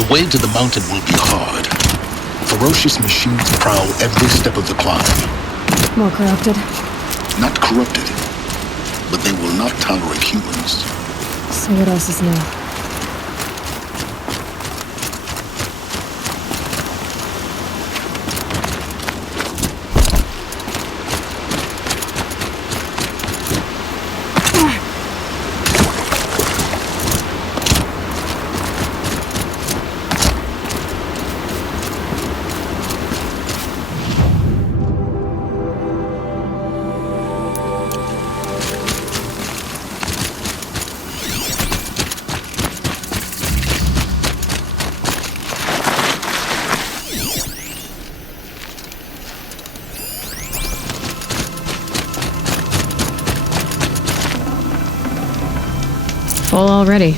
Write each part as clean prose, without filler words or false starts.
The way to the mountain will be hard. Ferocious machines prowl every step of the climb. More corrupted? Not corrupted, but they will not tolerate humans. So what else is new? Full already.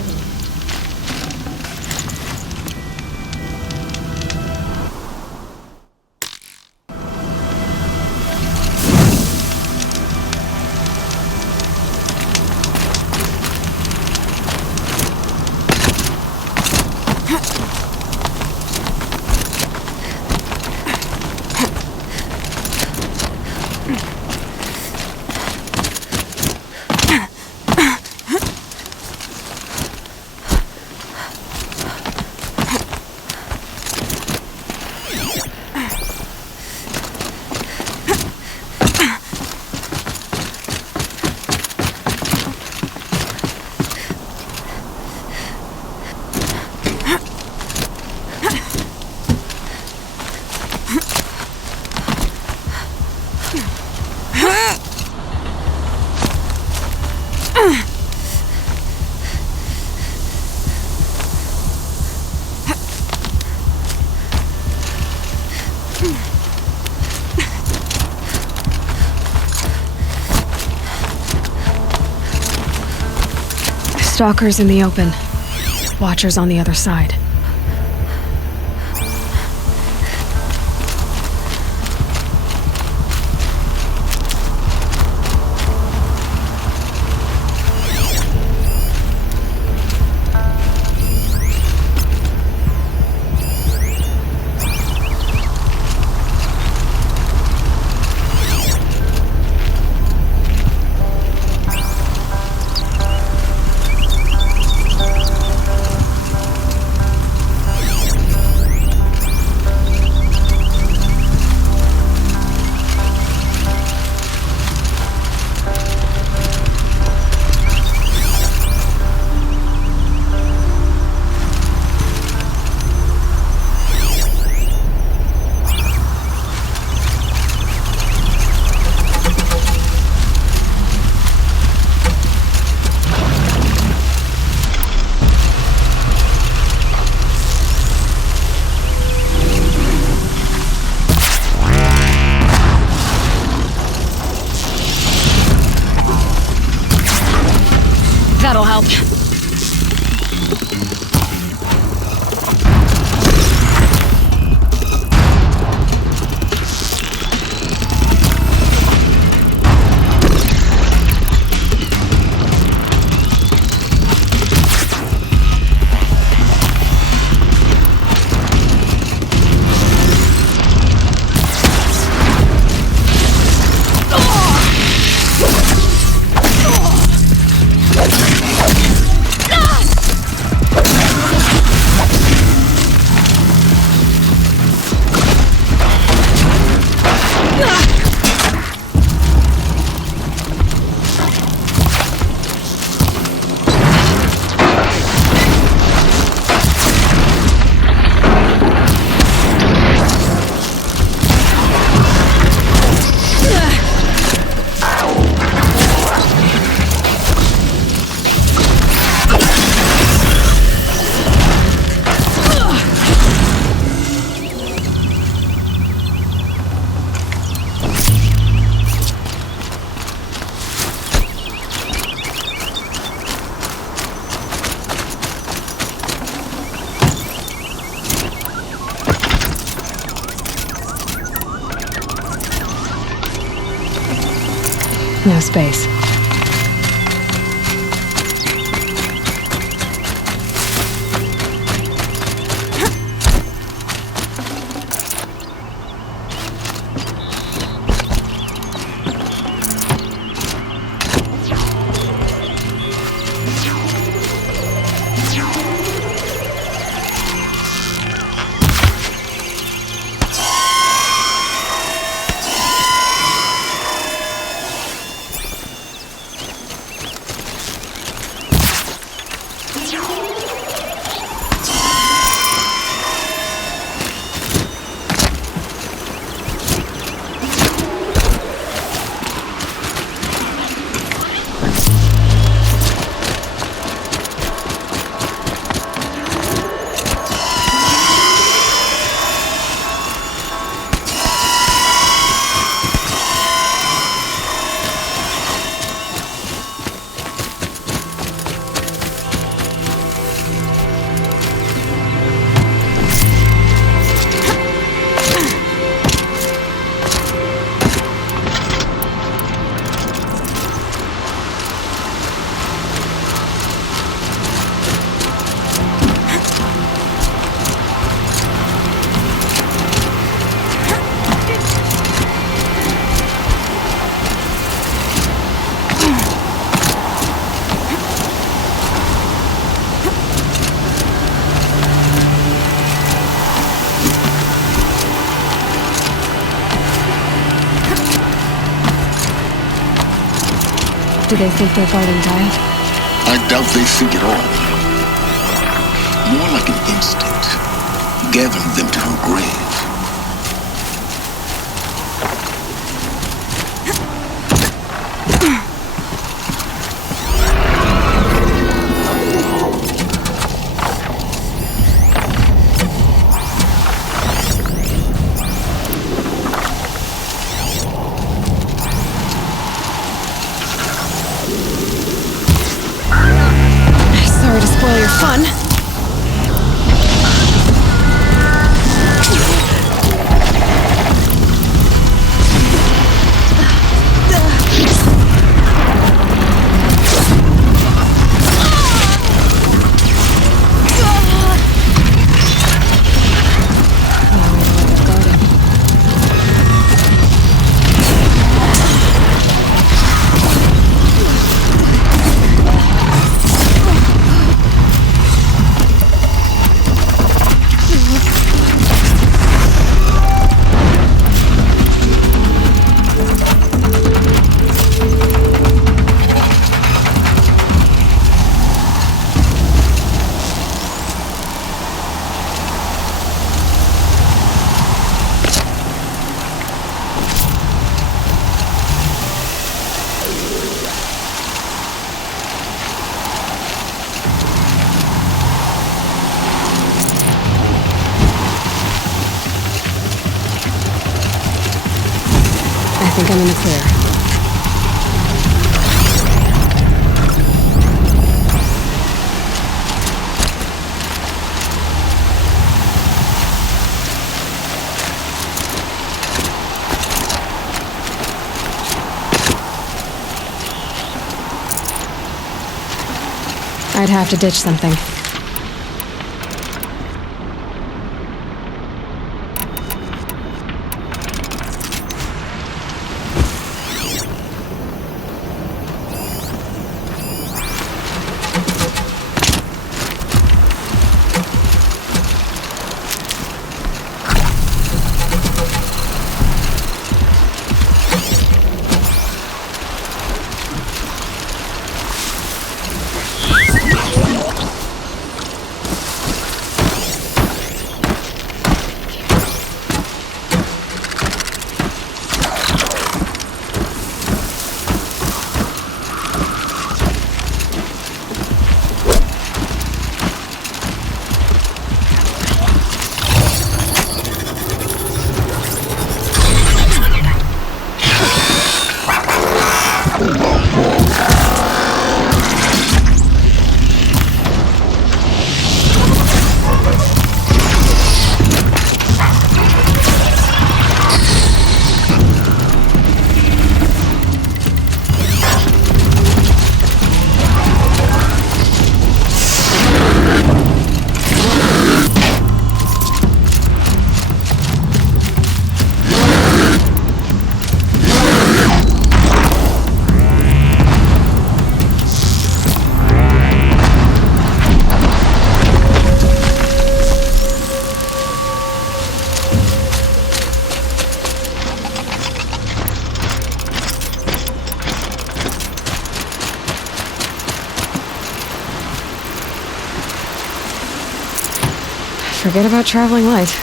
Stalkers in the open. Watchers on the other side. That'll help. No space. Do they think they're guarding Diet? I doubt they think at all. More like an instinct, gathering them to her grave. Sorry to spoil your fun. I think I'm in the clear. I'd have to ditch something. Forget about traveling light.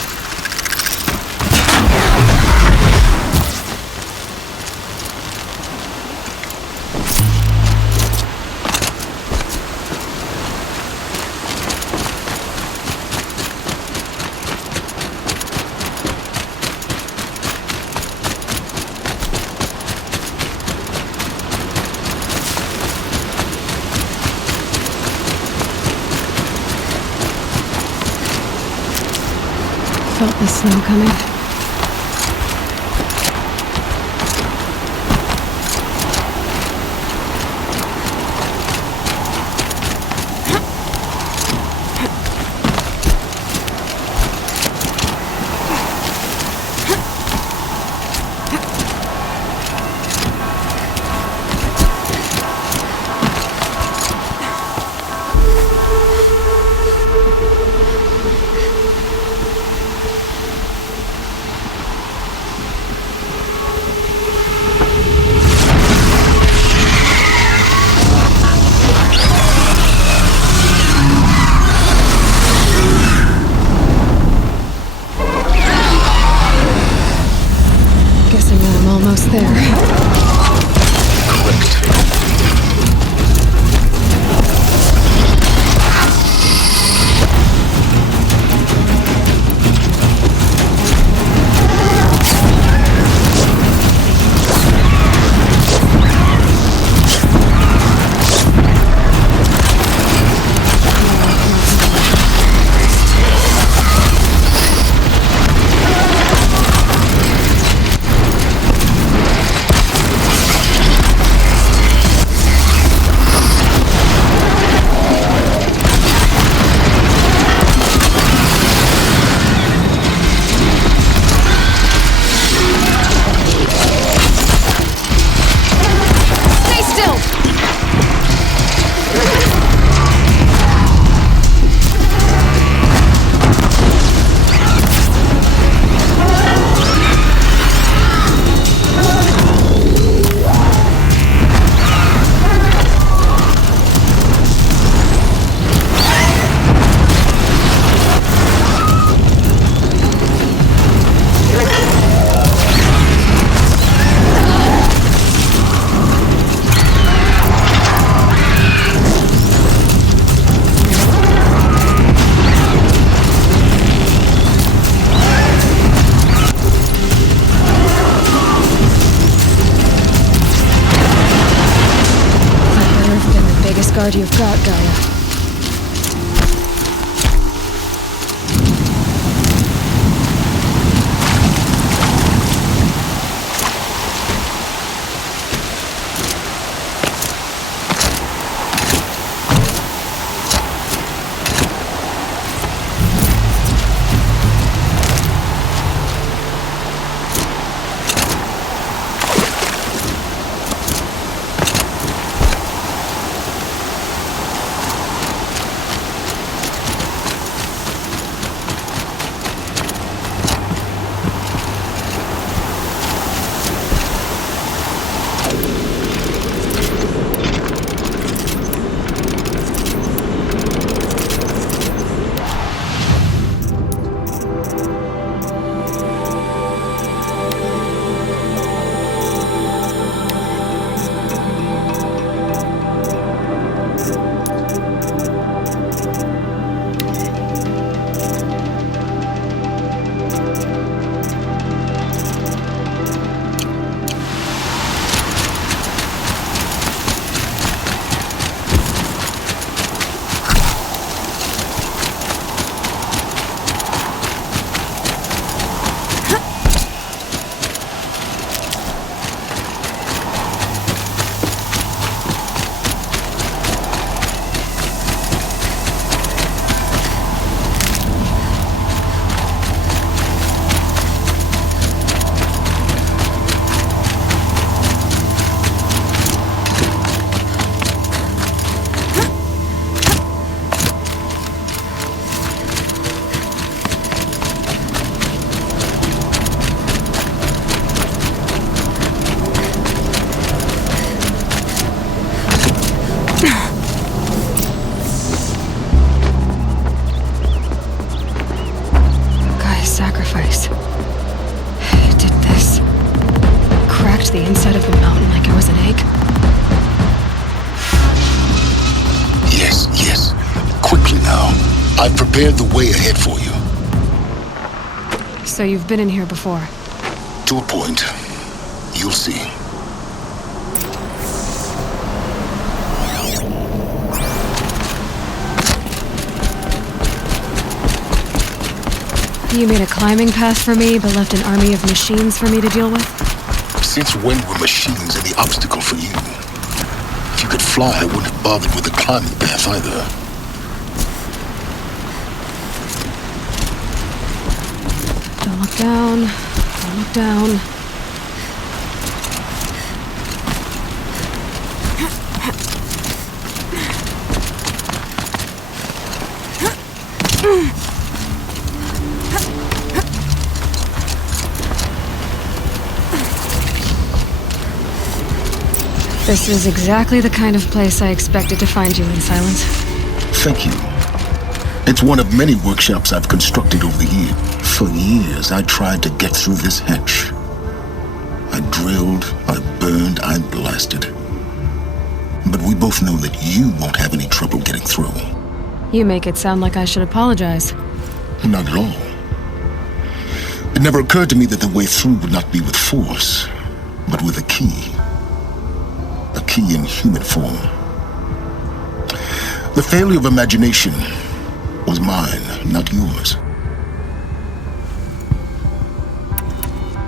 Felt the snow coming. Almost there. Guard you've got, Gaia. I've prepared the way ahead for you. So you've been in here before? To a point. You'll see. You made a climbing path for me, but left an army of machines for me to deal with? Since when were machines any obstacle for you? If you could fly, I wouldn't have bothered with the climbing path either. Don't look down. Don't look down. This is exactly the kind of place I expected to find you in, Silence. Thank you. It's one of many workshops I've constructed over the years. For years, I tried to get through this hatch. I drilled, I burned, I blasted. But we both know that you won't have any trouble getting through. You make it sound like I should apologize. Not at all. It never occurred to me that the way through would not be with force, but with a key. A key in human form. The failure of imagination was mine, not yours.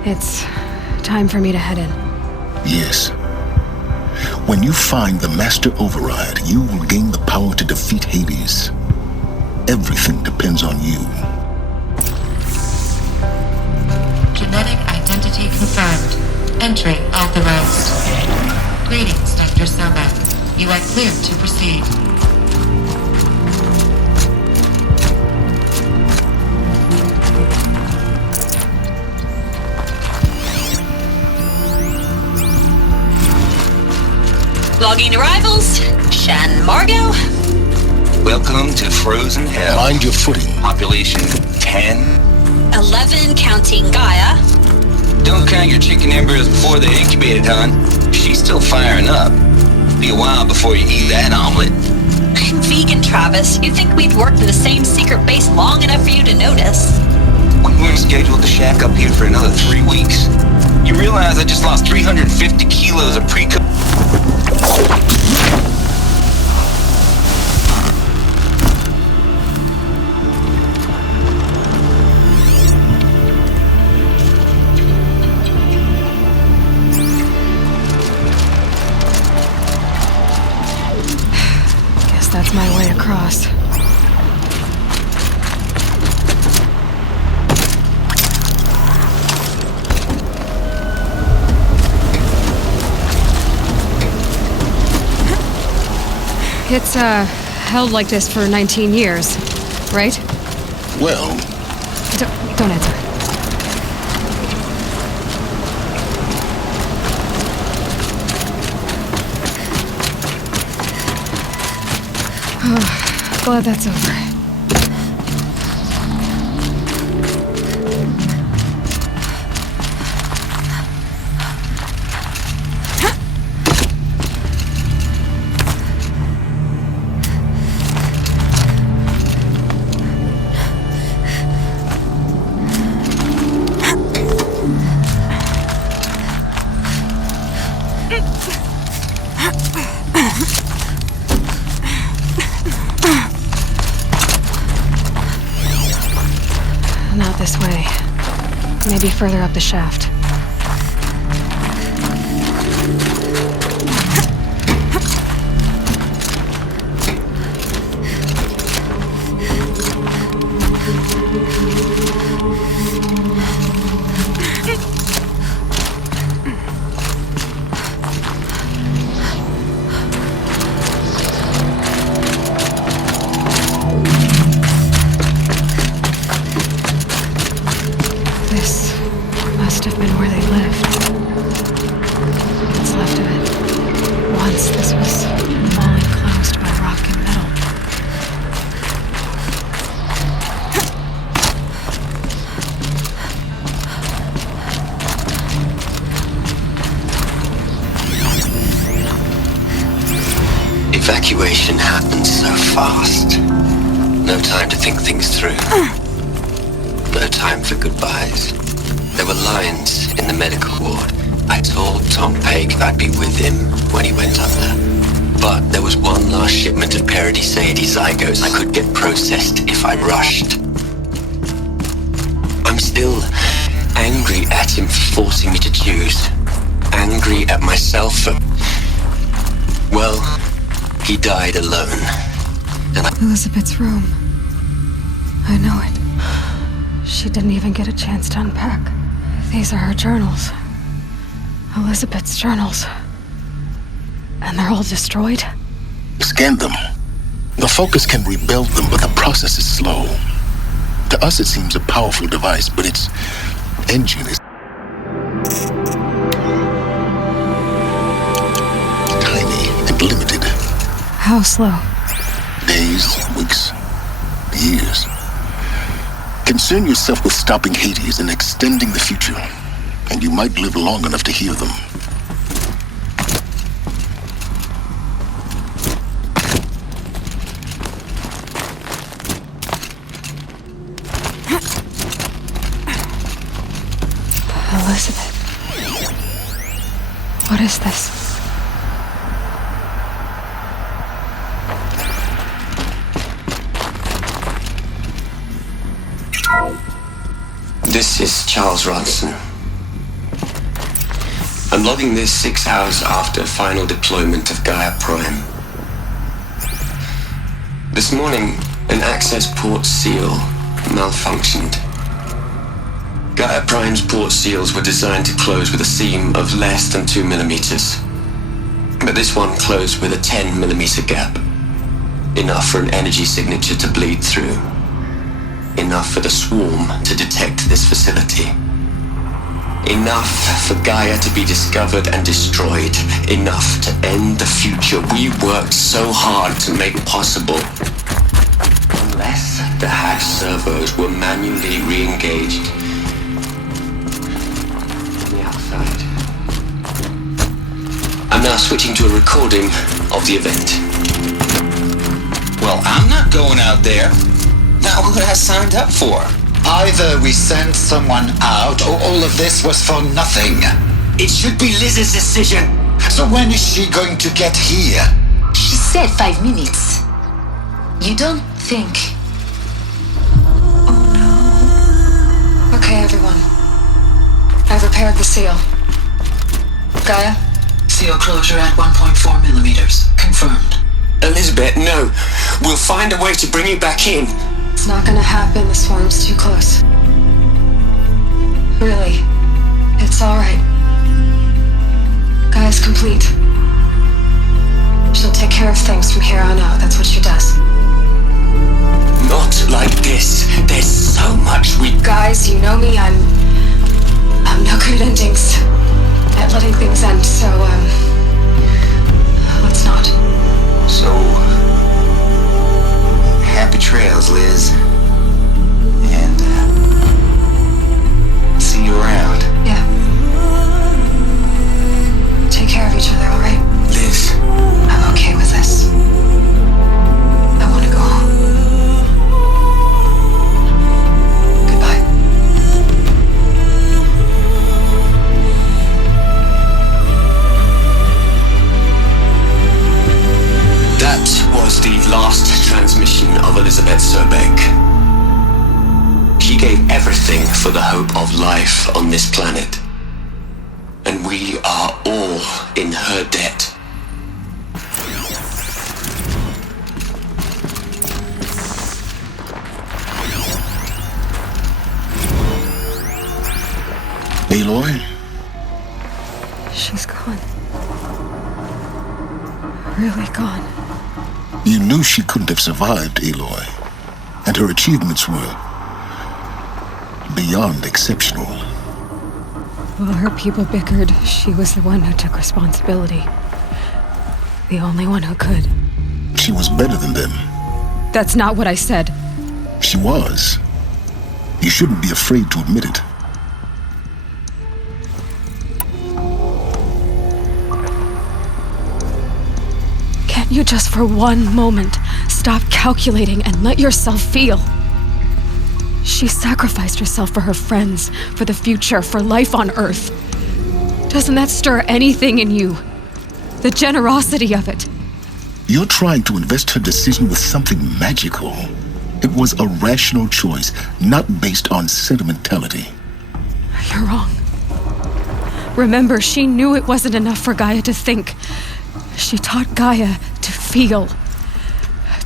It's time for me to head in. Yes. When you find the Master Override, you will gain the power to defeat Hades. Everything depends on you. Genetic identity confirmed. Entry authorized. Greetings, Dr. Sobek. You are cleared to proceed. Logging arrivals. Shan Margot. Welcome to Frozen Hell. Mind your footing. Population 10. 11 counting Gaia. Don't count your chicken embryos before they're incubated, hon. She's still firing up. Be a while before you eat that omelet. Vegan Travis, you'd think we'd worked in the same secret base long enough for you to notice. We weren't scheduled to shack up here for another 3 weeks. You realize I just lost 350 kilos of pre-cooked... That's my way across. It's, held like this for 19 years, right? Well... Don't answer. Glad that's over. Not this way. Maybe further up the shaft. This must have been where they lived. What's left of it. Once this was all enclosed by rock and metal. Evacuation happened so fast. No time to think things through. No time for goodbyes. There were lines in the medical ward. I told Tom Pake I'd be with him when he went under. But there was one last shipment of Paradis-Sadie zygotes I could get processed if I rushed. I'm still angry at him for forcing me to choose. Angry at myself for... Well, he died alone. And Elizabeth's room. I know it. She didn't even get a chance to unpack. These are her journals. Elizabeth's journals. And they're all destroyed? Scan them. The Focus can rebuild them, but the process is slow. To us, it seems a powerful device, but its engine is tiny and limited. How slow? Days, weeks, years. Concern yourself with stopping Hades and extending the future, and you might live long enough to hear them. Elizabeth. What is this? This is Charles Ronson. I'm logging this 6 hours after final deployment of Gaia Prime. This morning, an access port seal malfunctioned. Gaia Prime's port seals were designed to close with a seam of less than 2 millimeters. But this one closed with a 10 millimeter gap. Enough for an energy signature to bleed through. Enough for the swarm to detect this facility. Enough for Gaia to be discovered and destroyed. Enough to end the future we worked so hard to make possible. Unless the hatch servos were manually re-engaged from the outside. I'm now switching to a recording of the event. Well, I'm not going out there. Not what I signed up for. Either we sent someone out, or all of this was for nothing. It should be Liz's decision. So when is she going to get here? She said 5 minutes. You don't think... Oh no. Okay, everyone. I've repaired the seal. Gaia? Seal closure at 1.4 millimeters. Confirmed. Elizabeth, no. We'll find a way to bring you back in. It's not gonna happen. The swarm's too close. Really. It's alright. Gaia's complete. She'll take care of things from here on out. That's what she does. Not like this. There's so much we... Guys, you know me. I'm no good at endings. At letting things end, so, let's not. So... happy trails, Liz. And, see you around. Yeah. Take care of each other, alright? Liz. I'm okay with this. I want to go home. Goodbye. That was the last transmission of Elizabeth Sobeck. She gave everything for the hope of life on this planet. And we are all in her debt. Aloy? She's gone. Really gone. You knew she couldn't have survived, Aloy. And her achievements were beyond exceptional. While her people bickered, she was the one who took responsibility. The only one who could. She was better than them. That's not what I said. She was. You shouldn't be afraid to admit it. Get You just for one moment stop calculating and let yourself feel. She sacrificed herself for her friends, for the future, for life on Earth. Doesn't that stir anything in you? The generosity of it. You're trying to invest her decision with something magical. It was a rational choice, not based on sentimentality. You're wrong. Remember, she knew it wasn't enough for Gaia to think. She taught Gaia to feel.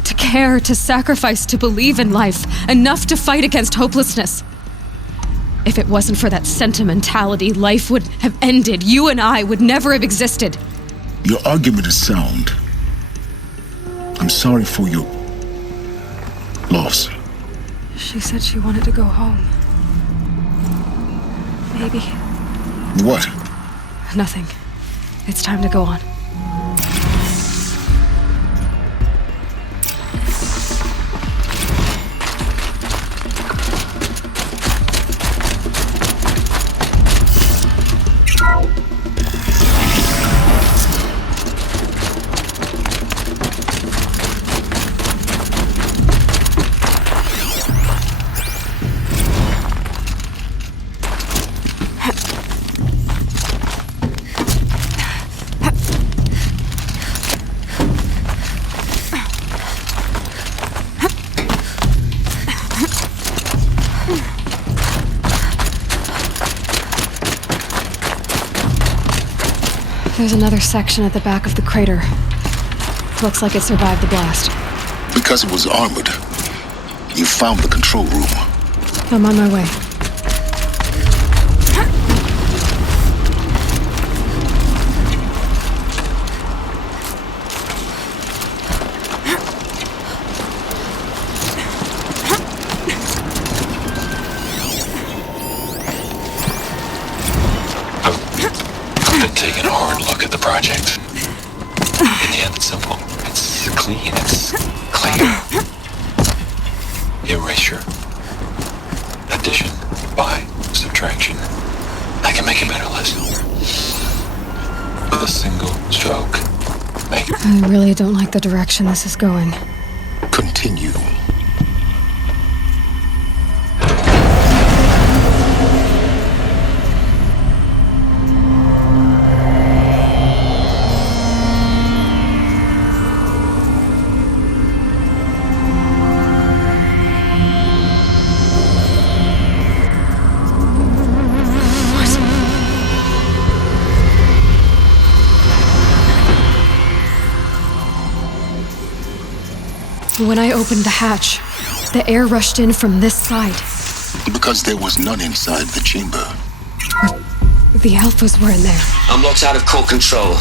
To care, to sacrifice, to believe in life. Enough to fight against hopelessness. If it wasn't for that sentimentality, life would have ended. You and I would never have existed. Your argument is sound. I'm sorry for your loss. She said she wanted to go home. Maybe. What? Nothing. It's time to go on. There's another section at the back of the crater. Looks like it survived the blast. Because it was armored. You found the control room. I'm on my way. Taking a hard look at the project. In the end, it's simple. It's clean. It's clear. Erasure. Addition. By. Subtraction. I can make a better list. With a single stroke. Make it. I really don't like the direction this is going. Continue. When I opened the hatch, the air rushed in from this side. Because there was none inside the chamber. The Alphas were in there. I'm locked out of core control.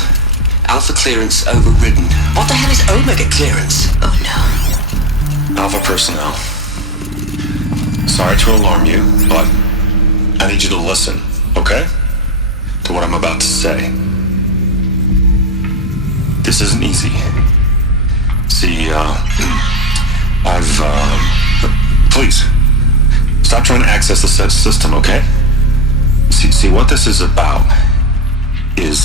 Alpha clearance overridden. What the hell is Omega clearance? Oh no. Alpha personnel. Sorry to alarm you, but I need you to listen, okay? To what I'm about to say. This isn't easy. See, please, stop trying to access the system, okay? See, what this is about is,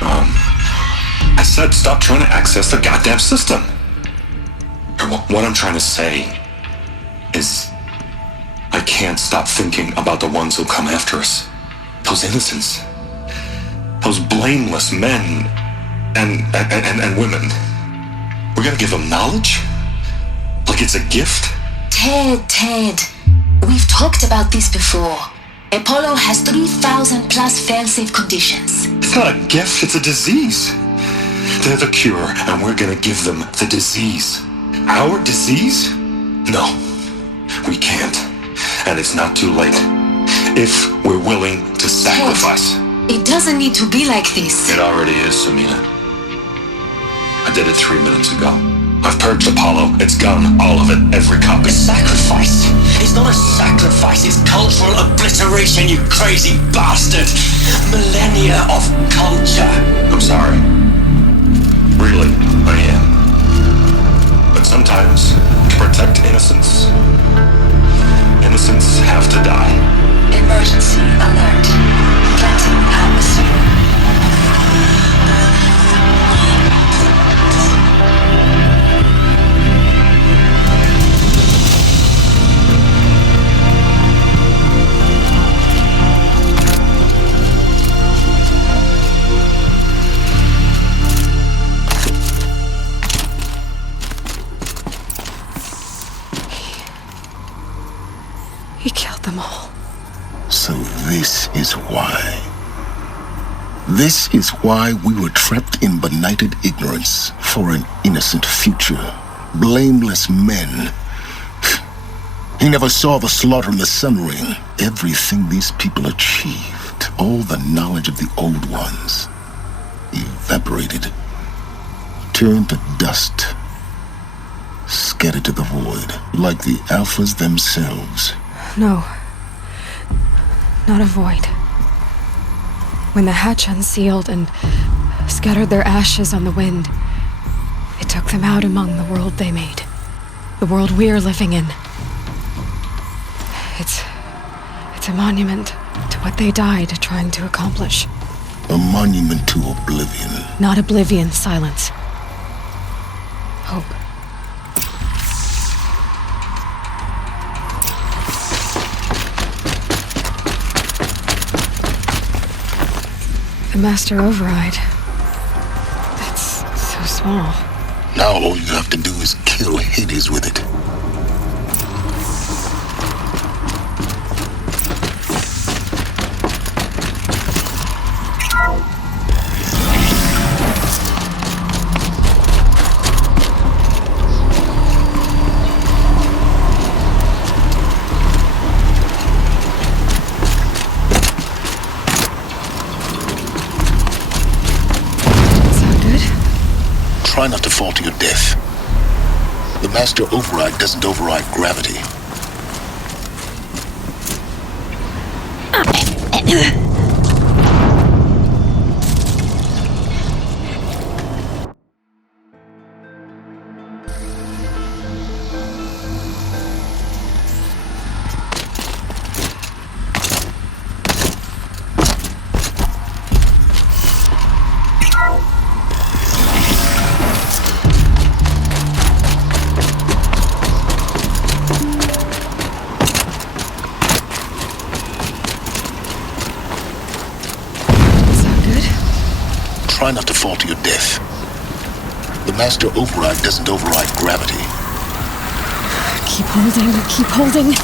I said stop trying to access the goddamn system. What I'm trying to say is, I can't stop thinking about the ones who come after us. Those innocents. Those blameless men and women. We're gonna give them knowledge? Like it's a gift? Ted. We've talked about this before. Apollo has 3,000 plus fail-safe conditions. It's not a gift, it's a disease. They're the cure, and we're gonna give them the disease. Our disease? No, we can't. And it's not too late. If we're willing to sacrifice. Ted, it doesn't need to be like this. It already is, Samina. I did it 3 minutes ago. I've purged Apollo. It's gone. All of it. Every copy. A sacrifice? It's not a sacrifice. It's cultural obliteration, you crazy bastard. Millennia of culture. I'm sorry. Really, I am. But sometimes, to protect innocence, innocents have to die. Emergency alert. Planting atmosphere. He killed them all. So this is why. This is why we were trapped in benighted ignorance for an innocent future. Blameless men. He never saw the slaughter in the Sun Ring. Everything these people achieved, all the knowledge of the old ones, evaporated, turned to dust, scattered to the void, like the Alphas themselves. No. Not a void. When the hatch unsealed and scattered their ashes on the wind, it took them out among the world they made. The world we're living in. It's a monument to what they died trying to accomplish. A monument to oblivion. Not oblivion, silence. Hope. The Master Override. That's so small. Now all you have to do is kill Hades with it. Try not to fall to your death. The Master Override doesn't override gravity. Try not to fall to your death. The Master Override doesn't override gravity. Keep holding, keep holding.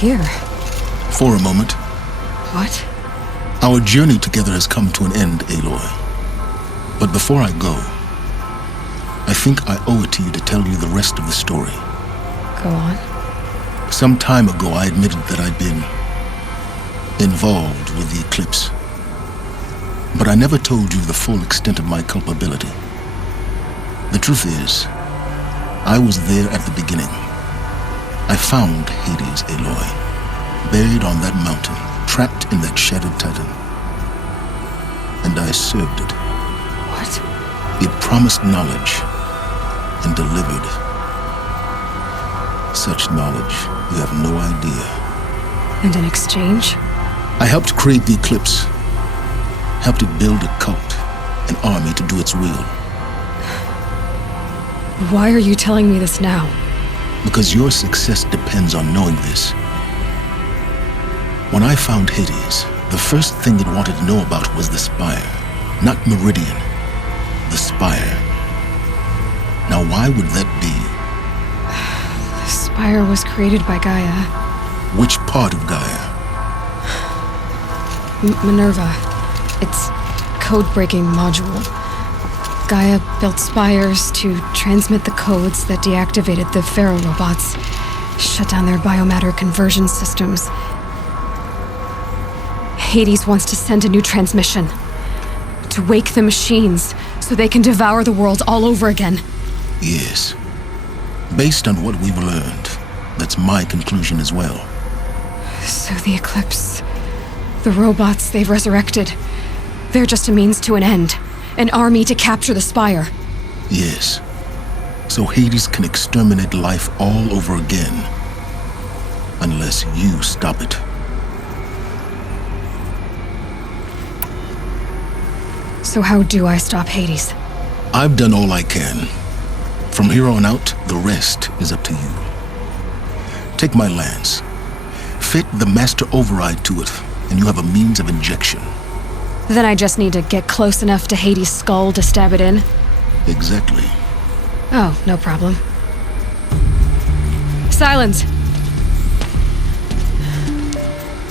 Here. For a moment. What? Our journey together has come to an end, Aloy. But before I go, I think I owe it to you to tell you the rest of the story. Go on. Some time ago, I admitted that I'd been involved with the eclipse. But I never told you the full extent of my culpability. The truth is, I was there at the beginning. I found Hades, Aloy, buried on that mountain, trapped in that shattered titan. And I served it. What? It promised knowledge and delivered. Such knowledge, you have no idea. And in exchange? I helped create the eclipse. Helped it build a cult, an army to do its will. Why are you telling me this now? Because your success depends on knowing this. When I found Hades, the first thing it wanted to know about was the Spire. Not Meridian. The Spire. Now why would that be? The Spire was created by Gaia. Which part of Gaia? Minerva. It's code-breaking module. Gaia built spires to transmit the codes that deactivated the Pharaoh robots, shut down their biomatter conversion systems. Hades wants to send a new transmission. To wake the machines, so they can devour the world all over again. Yes. Based on what we've learned, that's my conclusion as well. So the Eclipse, the robots they've resurrected, they're just a means to an end. An army to capture the Spire. Yes. So Hades can exterminate life all over again. Unless you stop it. So how do I stop Hades? I've done all I can. From here on out, the rest is up to you. Take my lance. Fit the master override to it, and you have a means of injection. Then I just need to get close enough to Hades' skull to stab it in? Exactly. Oh, no problem. Silence!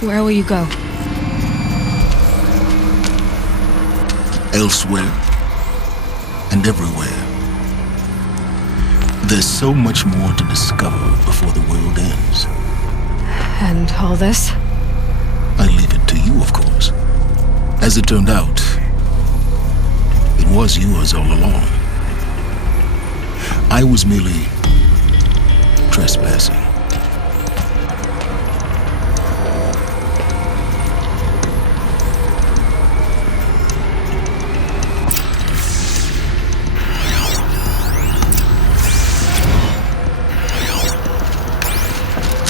Where will you go? Elsewhere. And everywhere. There's so much more to discover before the world ends. And all this? I leave it to you, of course. As it turned out, it was yours all along. I was merely trespassing.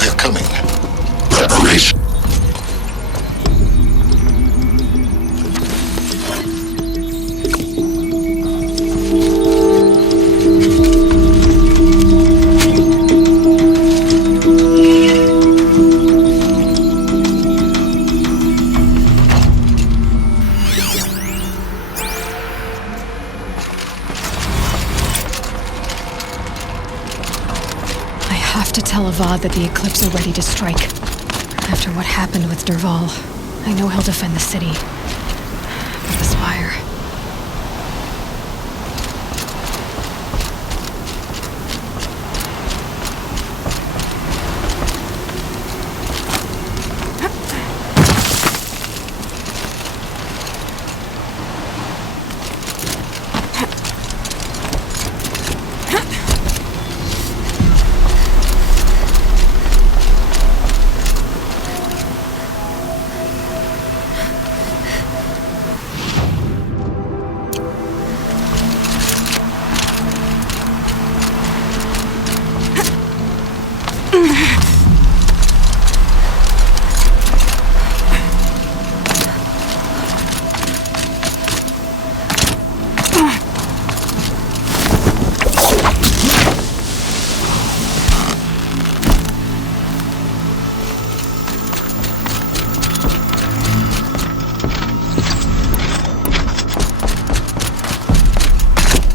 They're coming. Preparation. Avad that the Eclipse are ready to strike. After what happened with Derval, I know he'll defend the city.